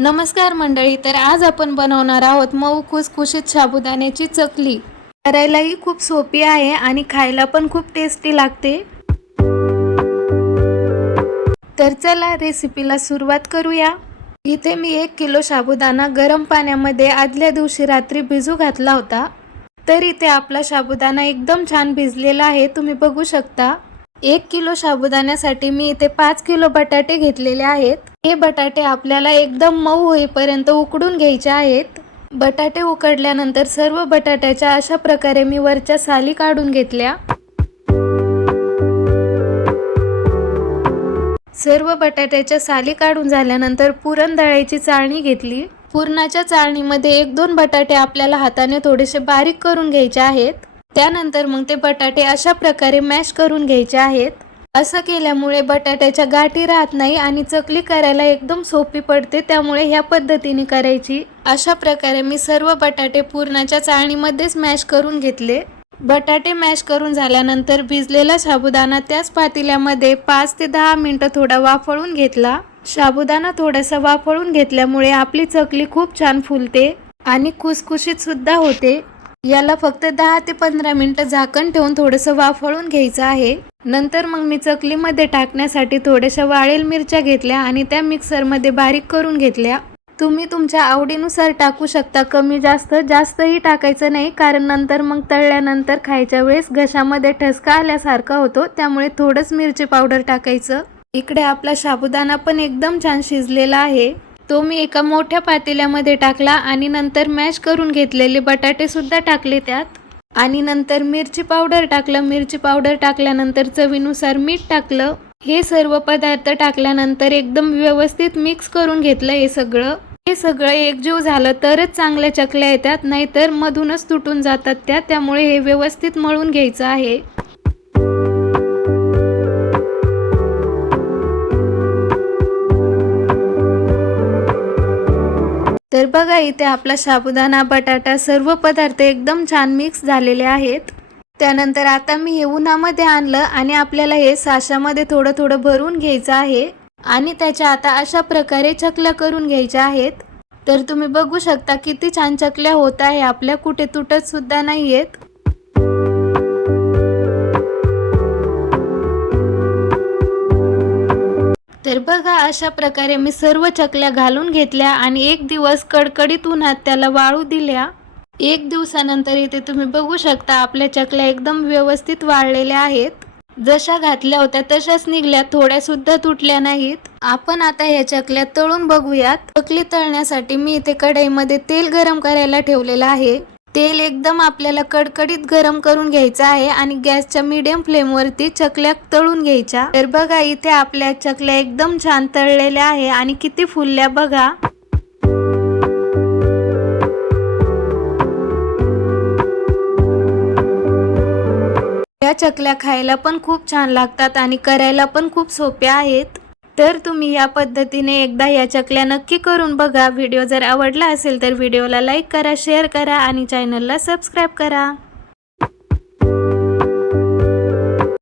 नमस्कार मंडळी, तर आज आपण बनवणार आहोत मऊ खुसखुशीत साबुदाण्याची चकली। करायलाही खूप सोपी आहे आणि खायला पण खूप टेस्टी लागते। तर चला रेसिपीला सुरुवात करूया। इथे मी 1 किलो साबुदाणा गरम पाण्यामध्ये आदल्या दिवशी रात्री भिजू घातला होता। तर इथे आपला साबुदाणा एकदम छान भिजलेला आहे, तुम्ही बघू शकता। 1 किलो साबुदाण्यासाठी मी इथे 5 किलो बटाटे घेतलेले आहेत। हे बटाटे आपल्याला एकदम मऊ होईपर्यंत उकडून घ्यायचे आहेत। बटाटे उकडल्यानंतर सर्व बटाट्याच्या अशा प्रकारे मी वरच्या साली काढून घेतल्या। सर्व बटाट्याच्या साली काढून झाल्यानंतर पुरण दळायची चाळणी घेतली। पुरणाच्या चाळणीमध्ये 1-2 बटाटे आपल्याला हाताने थोडेसे बारीक करून घ्यायचे आहेत। त्यानंतर मग ते बटाटे अशा प्रकारे मॅश करून घ्यायचे आहेत। असं केल्यामुळे बटाट्याच्या गाठी राहत नाही आणि चकली करायला एकदम सोपी पडते, त्यामुळे ह्या पद्धतीने करायची। अशा प्रकारे मी सर्व बटाटे पुरणाच्या चाळणीमध्येच मॅश करून घेतले। बटाटे मॅश करून झाल्यानंतर भिजलेला साबुदाणा त्याच पातेल्यामध्ये 5 ते 10 मिनिटं थोडा वाफळून घेतला। साबुदाणा थोडासा वाफळून घेतल्यामुळे आपली चकली खूप छान फुलते आणि खुसखुशीत सुद्धा होते। याला फक्त 10 ते 15 मिनिटं झाकण ठेवून थोडंसं वाफळून घ्यायचं आहे। नंतर मग मी चकलीमध्ये टाकण्यासाठी थोड्याशा वाळलेल्या मिरच्या घेतल्या आणि त्या मिक्सरमध्ये बारीक करून घेतल्या। तुम्ही तुमच्या आवडीनुसार टाकू शकता, कमी जास्तही टाकायचं नाही, कारण नंतर मग तळल्यानंतर खायच्या वेळेस घशामध्ये ठसका आल्यासारखा होतो, त्यामुळे थोडंच मिरची पावडर टाकायचं। इकडे आपला साबुदाणा पण एकदम छान शिजलेला आहे। तो मी एका मोठ्या पातेल्यामध्ये टाकला आणि नंतर मॅश करून घेतलेले बटाटे सुद्धा टाकले त्यात आणि नंतर मिरची पावडर टाकलं। मिरची पावडर टाकल्यानंतर चवीनुसार मीठ टाकलं। हे सर्व पदार्थ टाकल्यानंतर एकदम व्यवस्थित मिक्स करून घेतलं। हे सगळं एकजीव झालं तरच चांगल्या चकल्या येतात, नाहीतर मधूनच तुटून जातात त्यामुळे हे व्यवस्थित मळून घ्यायचं आहे। तर बघा, इथे आपला साबुदाणा, बटाटा सर्व पदार्थ एकदम छान मिक्स झालेले आहेत। त्यानंतर आता मी हे उन्हामध्ये आणलं आणि आपल्याला हे साच्यामध्ये थोडं थोडं भरून घ्यायचं आहे आणि त्याच्या आता अशा प्रकारे चकल्या करून घ्यायच्या आहेत। तर तुम्ही बघू शकता किती छान चकल्या होत आहे आपल्या, कुठे तुटत सुद्धा नाहीयेत। तर बघा, अशा प्रकारे मी सर्व चकल्या घालून घेतल्या आणि 1 दिवस कडकडीत उन्हात त्याला वाळू दिल्या। 1 दिवसानंतर इथे तुम्ही बघू शकता आपल्या चकल्या एकदम व्यवस्थित वाळलेल्या आहेत। जशा घातल्या होत्या तशाच निघल्या, थोड्या सुद्धा तुटल्या नाहीत। आपण आता ह्या चकल्या तळून बघूयात। चकली तळण्यासाठी मी इथे कढईमध्ये तेल गरम करायला ठेवलेलं आहे। तेल एकदम आपल्याला कडकडीत गरम करून घ्यायचं आहे आणि गॅसच्या मीडियम फ्लेमवरती चकल्या तळून घ्यायच्या। तर बघा, इथे आपल्या चकल्या एकदम छान तळलेल्या आहे आणि किती फुलल्या बघा। या चकल्या खायला पण खूप छान लागतात आणि करायला पण खूप सोप्या आहेत। तर तुम्ही या पद्धतीने एकदा या चकल्या नक्की करून बघा। व्हिडिओ जर आवडला असेल तर व्हिडिओला लाईक करा, शेअर करा आणि चॅनलला सबस्क्राईब करा।